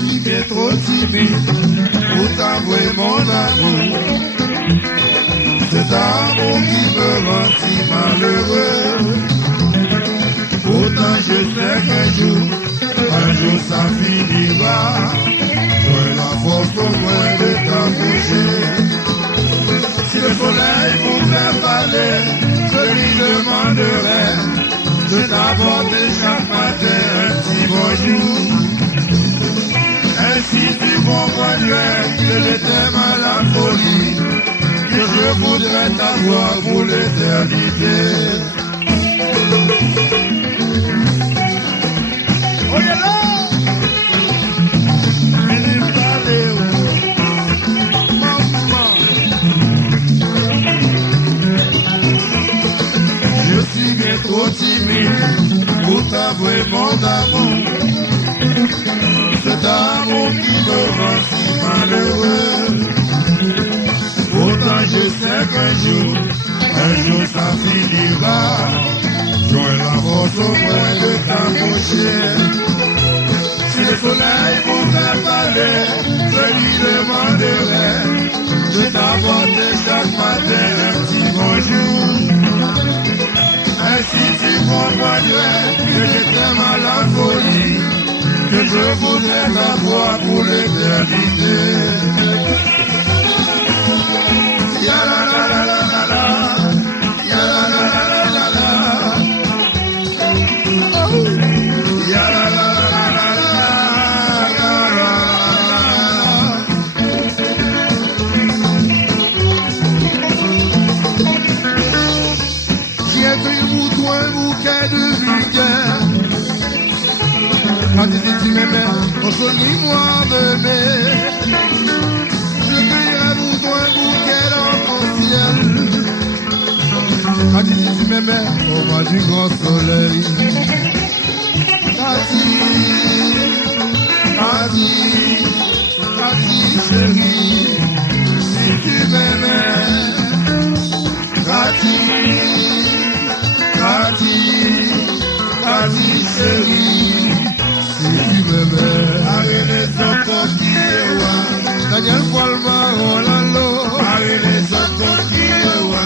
suis bien trop timide pour t'avouer mon amour. Cet amour qui me rend si malheureux. Pourtant je sais qu'un jour ça finira. J'aurai la force au moins de t'approcher. Si le soleil pouvait parler, je lui demanderais de t'apporter chaque matin un petit bonjour. Ainsi tu comprendrais que je t'aime à la folie, que je voudrais t'avoir pour l'éternité. Oh yeah, là! Je suis bien trop timide pour t'avouer mon amour. Cet amour qui me rend si malheureux. Pourtant je sais qu'un jour ça finira. J'aurai la force au moins de t'approcher. Si le soleil pouvait parler, je lui demanderais de t'apporter chaque matin un petit bonjour. Ainsi tu comprendrais que je t'aime à la folie, que je voudrais t'avoir pour l'éternité. Ya la la la la la la, ya la la la la la la, oh, ya la la la la la la la. J'ai pris pour toi un bouquet de vulgaire. Quand tu m'aimais, consolez-moi m'aimer. Je cueillerai pour toi un bouquet dans ton ciel. Quand tu m'aimais, au mois du grand soleil. Cathy, chérie, si tu m'aimais. Cathy, chérie. Si tu m'aimais, arrêtez son coquillewa. Daniel Gualma, oh la lo. Arrêtez son coquillewa.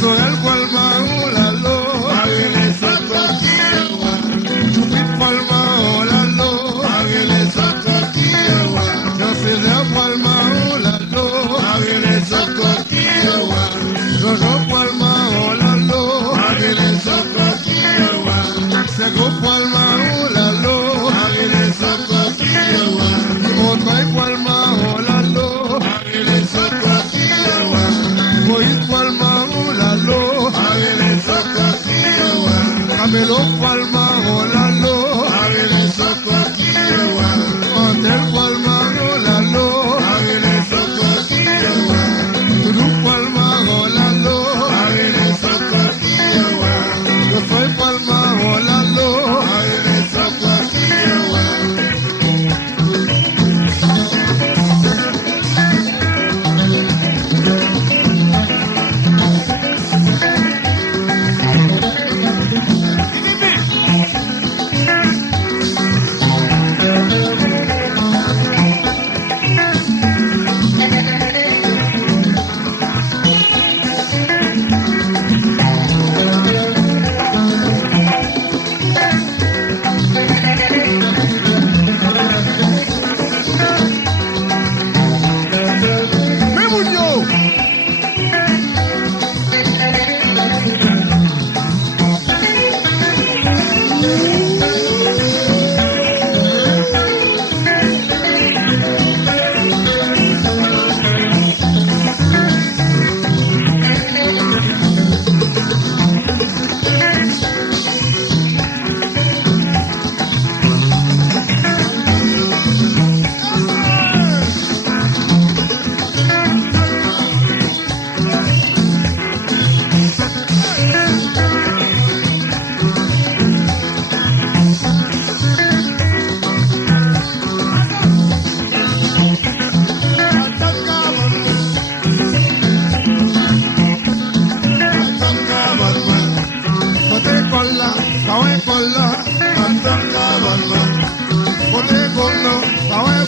Sorel Gualma, oh la lo. Arrêtez son coquillewa. Jupit Palma, oh la lo. Arrêtez son coquillewa. Jean-Césaire Palma, oh la lo. Arrêtez son coquillewa. Jojo Palma, oh la lo. Arrêtez son coquillewa. Sego Palma, oh la lo.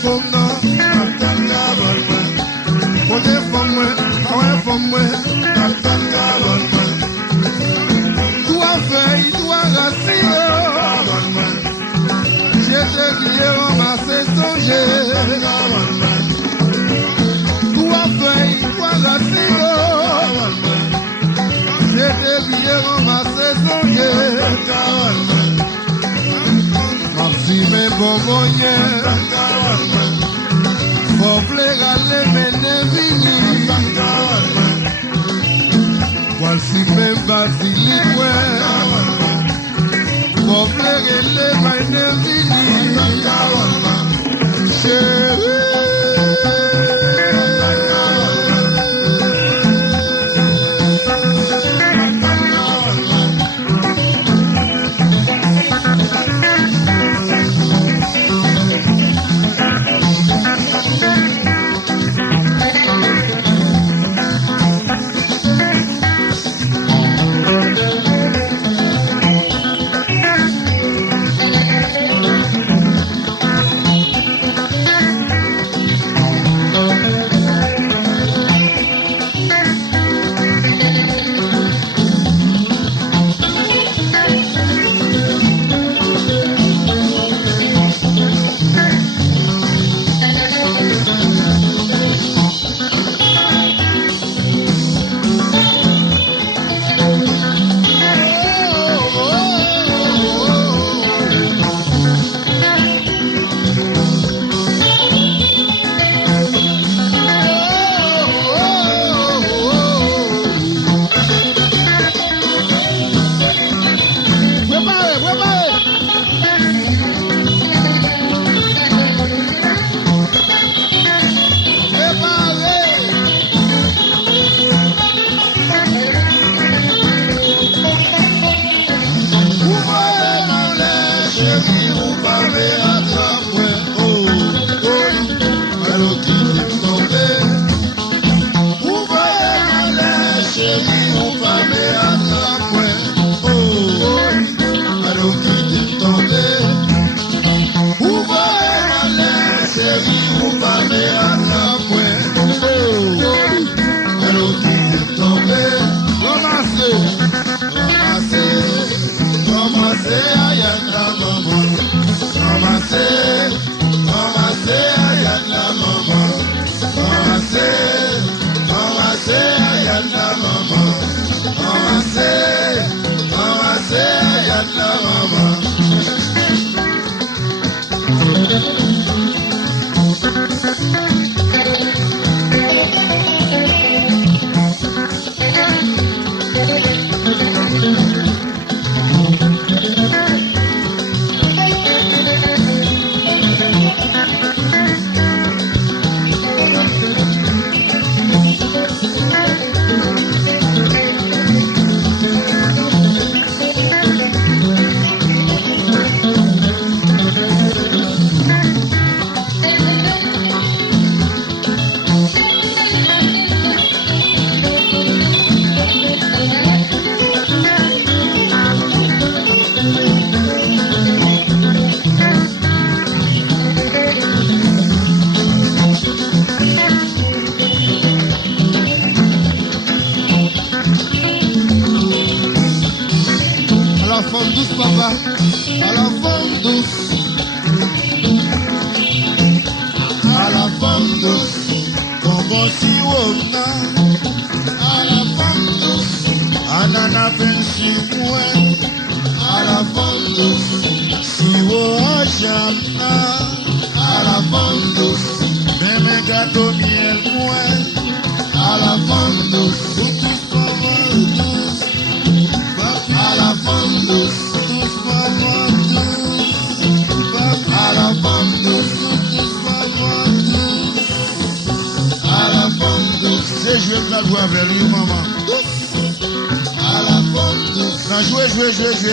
comme non, Captain Government. Côté from moi, ouais from moi, Captain Government. Toi feuille, toi racine, Government. J'ai te crié ramasser songer, Government. Toi feuille, toi racine, Government. J'ai te crié ramasser songer, Government. Maxime Bombonnier, Foble Gale Menevini, voici même Basilique, Foble Gale Menevini, chérie.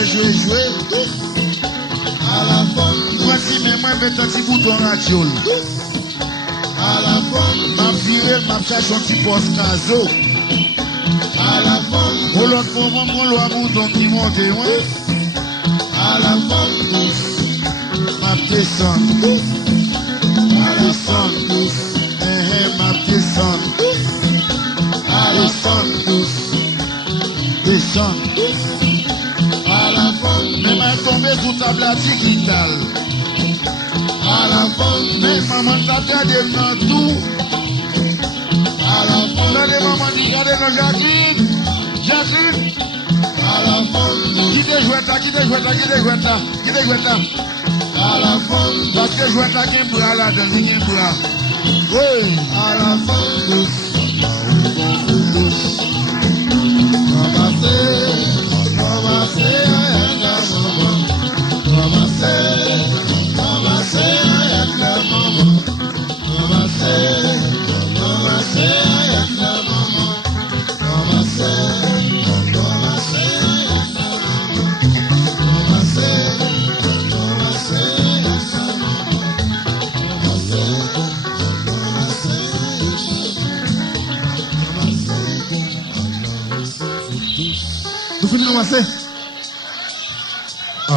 Jouer. À la femme. Voici mes mains, mettre un petit bouton radio. À la femme. Ma virée, ma cherche un petit poste caso. À la femme. Au l'autre moment, mon loi mouton qui monte, ouais. À la femme. Ma descente. À la ça garde dans tout. À la fin. Regardez maman, regardez nos Jacqueline. Jacqueline. À la fin. Qui te jouait là, qui te jouait là, qui te jouait là, qui te jouait là. À la fin. Parce que jouait là, qui est bras là, dans une bras. Oui. À la fin. Nous finissons ramasser.